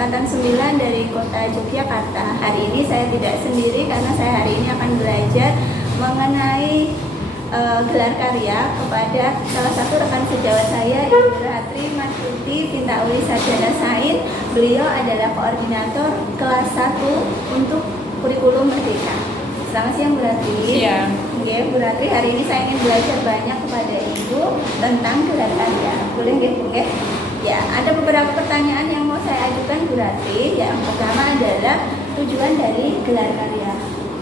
angkatan 9 dari kota Yogyakarta. Hari ini saya tidak sendiri karena saya hari ini akan belajar mengenai gelar karya kepada salah satu rekan sejawat saya, Ibu Ratri Mastuti Pintauli Sarjana Sains. Beliau adalah koordinator kelas 1 untuk kurikulum Merdeka. Selamat siang Bu Ratri. Siang. Oke, Bu Ratri, hari ini saya ingin belajar banyak kepada Ibu tentang gelar karya. Boleh nggih, Bu? Ya, ada beberapa pertanyaan yang mau saya ajukan Bu Ratri. Yang pertama adalah tujuan dari gelar karya.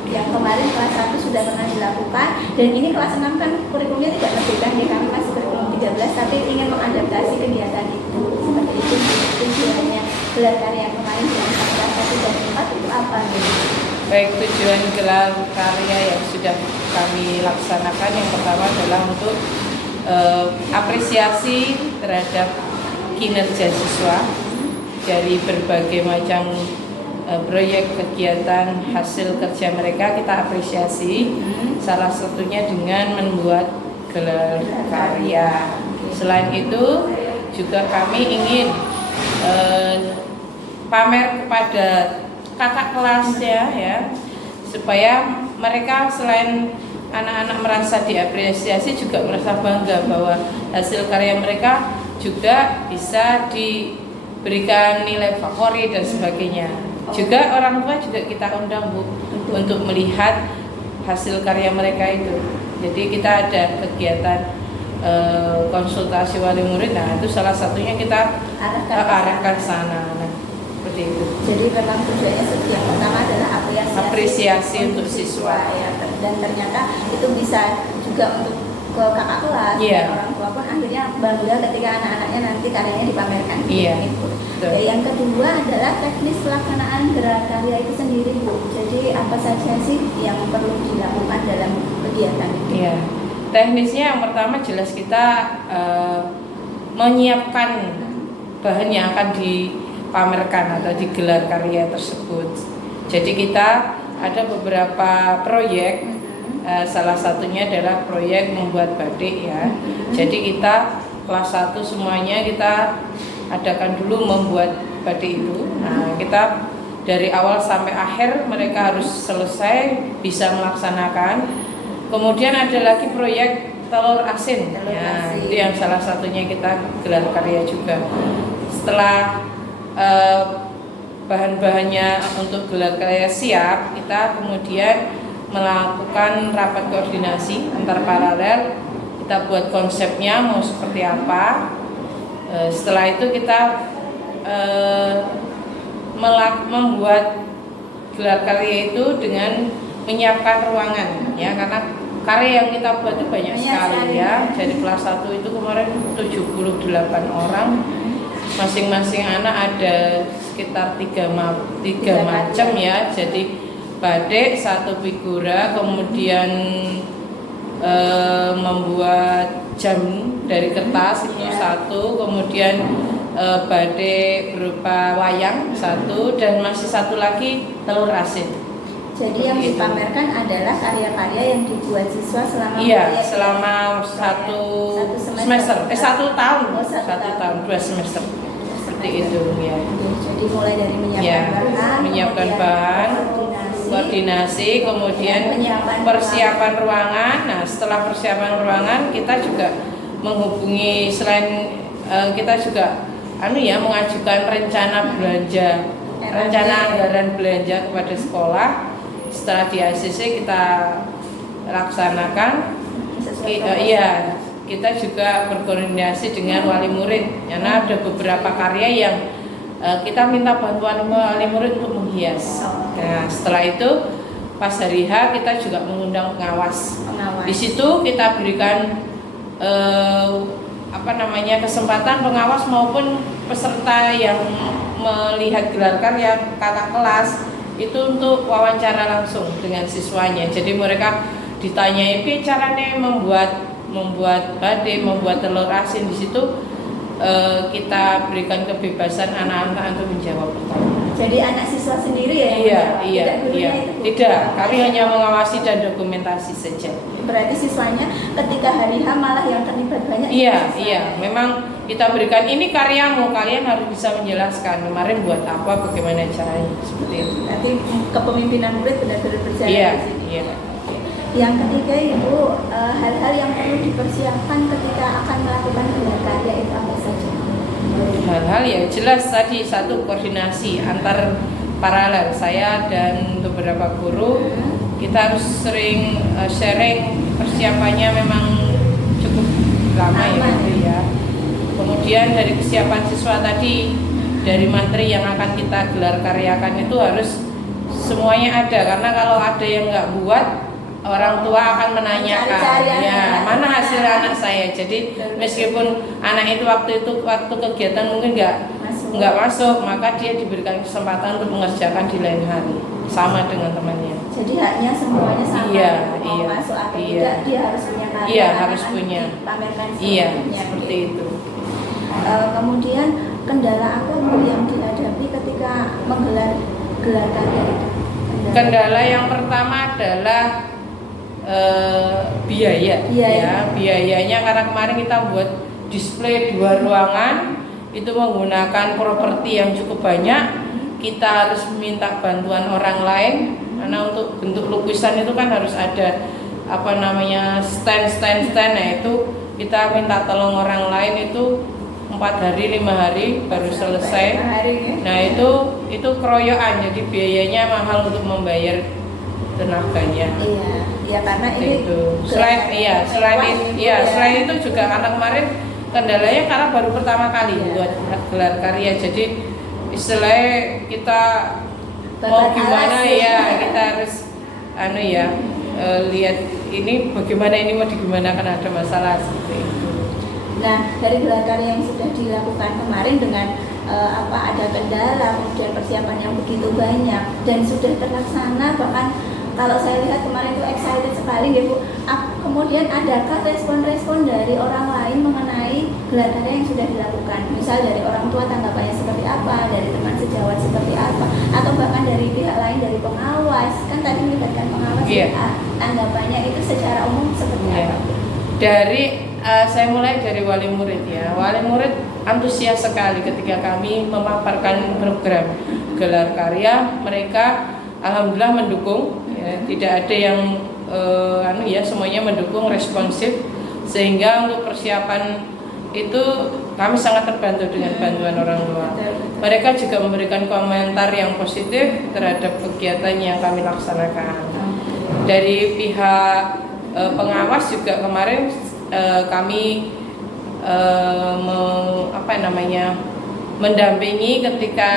Yang kemarin kelas 1 sudah pernah dilakukan, dan ini kelas 6 kan kurikulumnya tidak merdeka nih, kami masih kurikulum 13, tapi ingin mengadaptasi kegiatan itu. Seperti itu tujuannya gelar karya yang kemarin di kelas 1 dan 4 itu apa nih? Baik, tujuan gelar karya yang sudah kami laksanakan yang pertama adalah untuk apresiasi terhadap kinerja siswa dari berbagai macam proyek kegiatan hasil kerja mereka kita apresiasi, salah satunya dengan membuat gelar karya. Selain itu juga kami ingin pamer kepada kakak kelasnya ya, supaya mereka selain anak-anak merasa diapresiasi juga merasa bangga bahwa hasil karya mereka juga bisa diberikan nilai favorit dan sebagainya. Juga orang tua juga kita undang Bu untuk melihat hasil karya mereka itu. Jadi kita ada kegiatan konsultasi wali murid, nah itu salah satunya kita arahkan sana. Nah, seperti itu. Jadi memang tujuannya yang pertama adalah apresiasi untuk siswa ya, dan ternyata itu bisa juga untuk ke kakak kelas, dan orang tua pun akhirnya bangga ketika anak-anaknya nanti karyanya dipamerkan. Dan yang kedua adalah teknis pelaksanaan gelar karya itu sendiri Bu. Jadi apa saja sih yang perlu dilakukan dalam kegiatan itu? Iya. Teknisnya yang pertama jelas kita menyiapkan bahan yang akan dipamerkan atau digelar karya tersebut. Jadi kita ada beberapa proyek, salah satunya adalah proyek membuat batik ya. Jadi kita kelas 1 semuanya kita adakan dulu membuat batik itu. Nah, kita dari awal sampai akhir mereka harus selesai bisa melaksanakan. Kemudian ada lagi proyek telur asin. Ya, itu yang salah satunya kita gelar karya juga. Setelah bahan-bahannya untuk gelar karya siap, kita kemudian melakukan rapat koordinasi antar paralel. Kita buat konsepnya mau seperti apa. Setelah itu kita membuat gelar karya itu dengan menyiapkan ruangan ya, karena karya yang kita buat itu banyak sekali ya. Jadi kelas 1 itu kemarin 78 orang, masing-masing anak ada sekitar 3 macam ya. Jadi batik, 1 figura, kemudian membuat jam dari kertas itu 1, kemudian batik berupa wayang 1, dan masih 1 lagi telur asin. Jadi yang dipamerkan adalah karya-karya yang dibuat siswa selama selama satu semester. 1 tahun. 1 tahun, 2 semester. Seperti itu ya. Jadi mulai dari menyiapkan bahan, koordinasi, kemudian persiapan ruangan. Nah, setelah persiapan ruangan kita juga menghubungi, selain kita juga mengajukan rencana anggaran belanja kepada sekolah. Setelah di ACC kita laksanakan, kita juga berkoordinasi dengan wali murid karena ada beberapa karya yang kita minta bantuan wali murid untuk menghias. Nah, setelah itu pas hari H kita juga mengundang pengawas. Di situ kita berikan kesempatan pengawas maupun peserta yang melihat gelar karya kakak kelas itu untuk wawancara langsung dengan siswanya. Jadi mereka ditanyai caranya membuat batik, membuat telur asin. Di situ kita berikan kebebasan anak-anak untuk menjawab pertanyaan. Jadi anak siswa sendiri ya? Iya. Tidak, kami hanya mengawasi dan dokumentasi saja. berarti siswanya ketika hari H malah yang terlibat banyak. Iya, memang kita berikan ini karyamu, kalian harus bisa menjelaskan kemarin buat apa, bagaimana caranya, seperti itu. Nanti kepemimpinan murid benar-benar berjalan Iya, di sini. iya. Yang ketiga Ibu, hal-hal yang perlu dipersiapkan ketika akan melakukan gelar karya itu apa saja? Hal-hal yang jelas tadi, satu, koordinasi antar paralel saya dan beberapa guru. Kita harus sering sharing, persiapannya memang cukup lama ya. Kemudian dari kesiapan siswa tadi, dari materi yang akan kita gelar karyakan itu harus semuanya ada, karena kalau ada yang nggak buat, orang tua akan menanyakan ya mana hasil anak saya. Jadi meskipun anak itu waktu kegiatan mungkin nggak masuk, maka dia diberikan kesempatan untuk mengerjakan di lain hari sama dengan temannya. Jadi haknya semuanya sama. Mau masuk atau tidak, dia harus punya karya. Iya, harus punya. Pamerkan seperti itu. Kemudian kendala apa Bu yang dihadapi ketika menggelar karya itu? Kendala yang pertama adalah biaya. Ya, biayanya karena kemarin kita buat display 2 ruangan itu menggunakan properti yang cukup banyak. Kita harus minta bantuan orang lain karena untuk bentuk lukisan itu kan harus ada stand. Nah itu kita minta tolong orang lain itu 4 hari 5 hari baru selesai. Nah itu keroyokan, jadi biayanya mahal untuk membayar tenaganya. Iya karena ini itu. Selain itu juga karena kemarin kendalanya karena baru pertama kali buat gelar karya, jadi istilahnya kita mau gimana kita harus lihat ini bagaimana ini mau digimanakan, ada masalah seperti itu. Nah dari gelar karya yang sudah dilakukan kemarin dengan ada kendala, kemudian persiapan yang begitu banyak dan sudah terlaksana, bahkan kalau saya lihat kemarin itu excited sekali ya Bu. Kemudian adakah respon-respon dari orang lain mengenai gelar karya yang sudah dilakukan? Misal dari orang tua tanggapannya seperti apa, dari teman sejawat seperti apa, atau bahkan dari pihak lain, dari pengawas. Kan tadi melibatkan pengawas, tanggapannya itu secara umum seperti apa? Saya mulai dari wali murid ya. Wali murid antusias sekali ketika kami memaparkan program gelar karya. Mereka alhamdulillah mendukung. Tidak ada yang semuanya mendukung, responsif, sehingga untuk persiapan itu kami sangat terbantu dengan bantuan orang tua. Mereka juga memberikan komentar yang positif terhadap kegiatan yang kami laksanakan. Dari pihak pengawas juga kemarin kami mendampingi ketika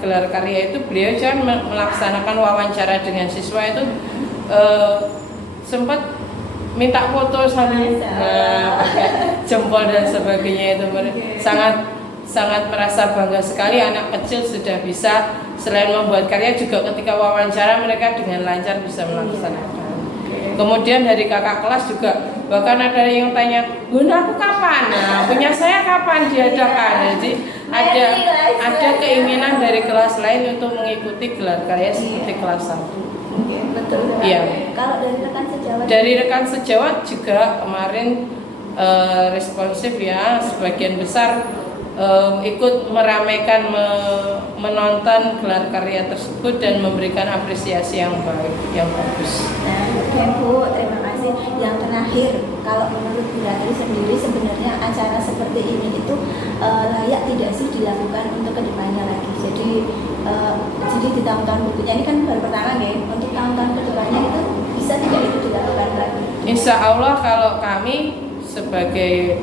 gelar karya itu. Beliau jangan melaksanakan wawancara dengan siswa itu sempat minta foto sambil pakai jempol dan sebagainya. Itu sangat merasa bangga sekali, anak kecil sudah bisa selain membuat karya juga ketika wawancara mereka dengan lancar bisa melaksanakan. Kemudian dari kakak kelas juga bahkan ada yang tanya, Bunda aku kapan? Nah, punya saya kapan diadakan? Jadi ada keinginan dari kelas lain untuk mengikuti gelar karya seperti kelas 1. Betul. Iya. Kalau dari rekan sejawat? Dari rekan sejawat juga kemarin responsif ya, sebagian besar ikut meramaikan menonton gelar karya tersebut dan memberikan apresiasi yang baik, yang bagus. Nah, oke Bu, terima kasih. Yang terakhir, kalau menurut Bu Ratri sendiri sebenarnya acara seperti ini itu layak tidak sih dilakukan untuk kedepannya lagi? Jadi di tahun-tahun berikutnya ini kan baru pertama ya, untuk tahun-tahun kedepannya itu bisa tidak itu dilakukan lagi? Insya Allah kalau kami sebagai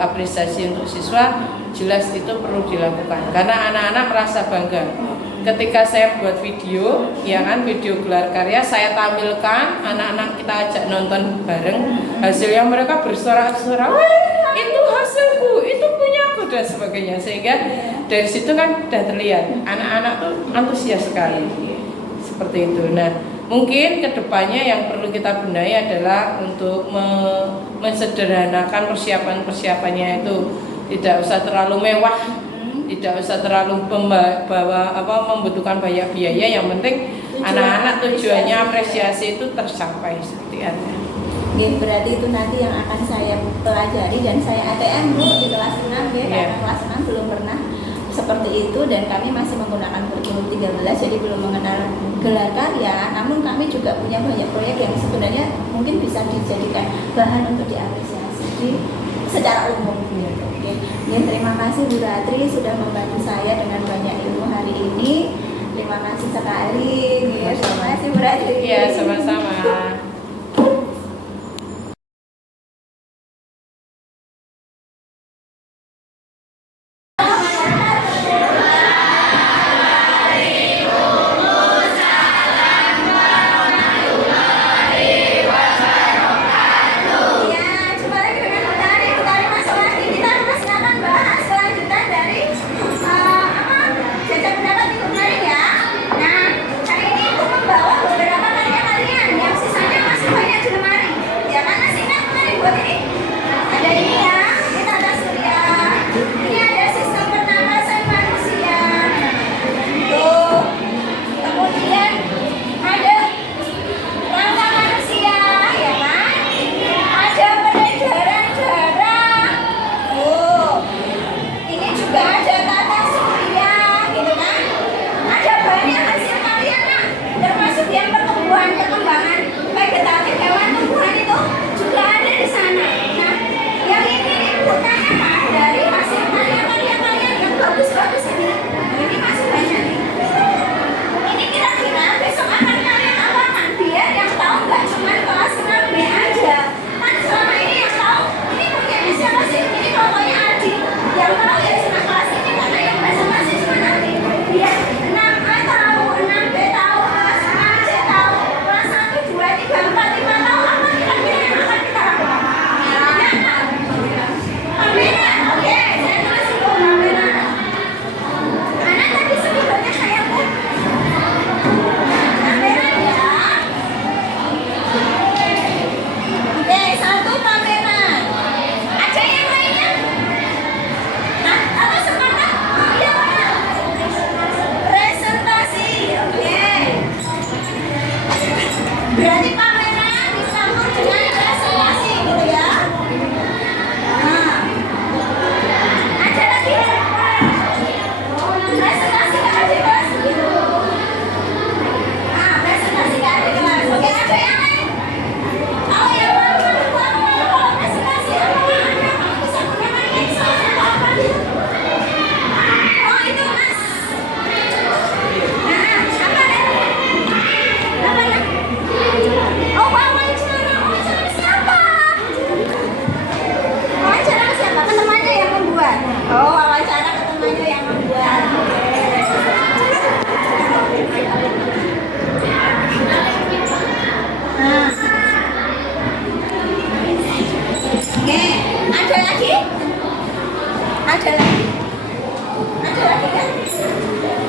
apresiasi untuk siswa jelas itu perlu dilakukan karena anak-anak merasa bangga ketika saya buat video video gelar karya, saya tampilkan, anak-anak kita ajak nonton bareng, hasilnya mereka bersorak-sorak, itu hasilku, itu punyaku dan sebagainya, sehingga dari situ kan sudah terlihat anak-anak tuh antusias sekali seperti itu. Nah mungkin kedepannya yang perlu kita benahi adalah untuk mensederhanakan persiapannya itu, tidak usah terlalu mewah, tidak usah terlalu membutuhkan banyak biaya. Yang penting anak-anak tujuannya apresiasi itu tercapai seperti itu. Nggih, berarti itu nanti yang akan saya pelajari dan saya ATM Bu di kelas 6 ya, karena kelas 6 belum pernah seperti itu dan kami masih menggunakan kurikulum 13 jadi belum mengenal gelar karya. Namun kami juga punya banyak proyek yang sebenarnya mungkin bisa dijadikan bahan untuk diapresiasi secara umum gitu. Oke. Ya, terima kasih Bu Ratri sudah membantu saya dengan banyak ilmu hari ini. Terima kasih sekali. Ya, terima kasih Bu Ratri. Ya, sama-sama.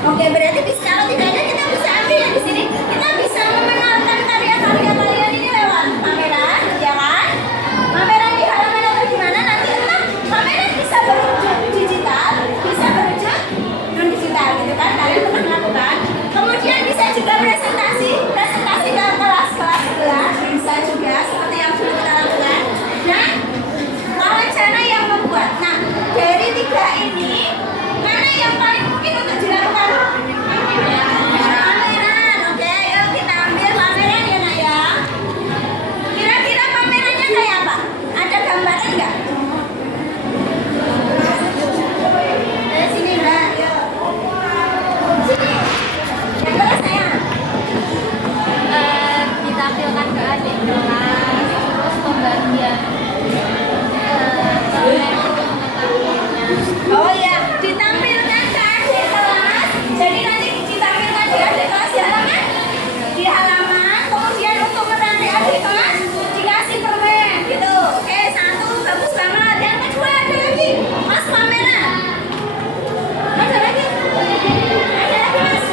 Oke, berarti kalau tidak ada kita bisa ambil yang di sini. Kita bisa mengenalkan karya-karya kalian ini lewat pameran, ya kan? Pameran di halaman atau gimana nanti entah pameran bisa berwujud digital, bisa berwujud non digital gitu kan? Kalian pernah melakukan. Kemudian bisa juga presentasi ke kelas bisa juga seperti yang sudah kita lakukan. Dan wawancara yang membuat. Nah, dari tiga ini mana yang paling mungkin untuk dilakukan? Pameran, oke, yuk kita ambil pameran ya Nak ya. Kira-kira pamerannya kayak apa? Ada gambaran nggak? Dari sini Mbak, yuk. Sini. Yang kelas sayang. Ditampilkan ke adik kelas, terus pembagian Oh iya, ditampilkan ke adik kelas. Jadi nanti ditampilkan di adik kelas di halaman. Kemudian untuk menanti adik kelas dikasih permen gitu. Oke, satu bagus banget. Yang kedua ada lagi Mas pameran. Ada lagi Mas.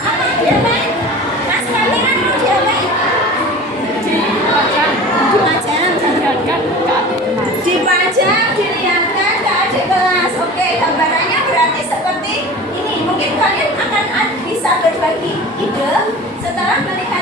Apa diapain? Mas pameran mau diapain? Dipajang, dilihatkan ke adik kelas. Oke, gambarannya berarti seperti ini. Mungkin kalian akan bisa berbagi ide setelah melihat